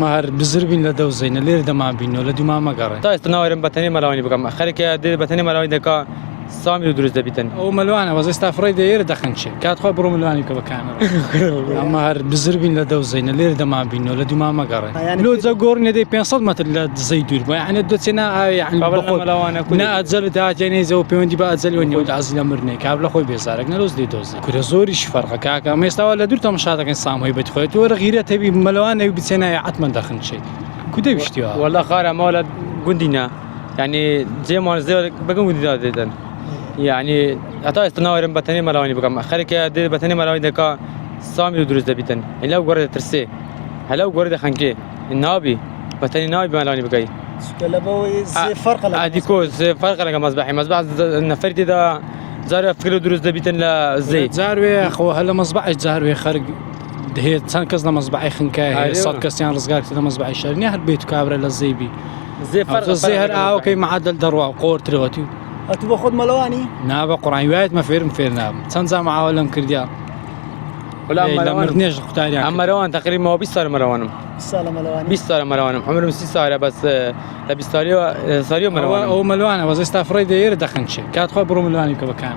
مهر بزربين لدوزين لير دما بينو لدما مقرن تا استناورم بتنی ملوانی بگم خیلی دل بتنی ملوانی دکا سامی رو درست بیتن او ملوانه وز استافري داير دخن شي كات خو برو ملواني كبكان اما هر بزربين لدوزين لير دما بينو لدما مقرن لو زغورني دي 500 متر لزيدور يعني دوتنا يعني ملوانه نا اتزل دا جيني زو بيوندي با اتزل وني ودعز لمرني كابل خو بيزارك نلوز دي دوز كره زوريش فرقه كاكا ما يستوى لا درت مشاتك سام هي بتخوت ور غيره تبي ملوانه بتسنا عتمه دخن شي كده بيشتيها والله خارع مولد قندينا يعني زي ما زي بقول قندينا ديتن يعني حتى استناورم بتنی ملوانی بگم خیلی دل بتنی ملوانی دکا سامی رو درست بیتن این لو گورد ترسه هلاو گورد خنکی النابي بتنی نابي ملوانی بگی كلابوي زي فرق لا اديكو زي فرق لك مصباح النفرتي ده زار فكرو درست بیتن لا زي زاروي اخو هلا مصباح زاروي خرج هي تنكزنا مصباحي خنكاي صار كسيان رزقاك تدا مصباحي شرني هل بيت كابره للزيبي زي فرق زي هر اوكي معدل دروا قور تروتي اتبو خد ملواني نابا قران وايد ما فير ناب تنزا مع ولا مكرديا ولا مرتنيش اختار يعني مروان تقريبا ما 20 سنه مروانم 20 سنه مروانم عمرهم 6 سنه بس لا 20 سنه مروانم هو ملوانه وز استافري داير دخن شي كات خو برو ملواني كبكان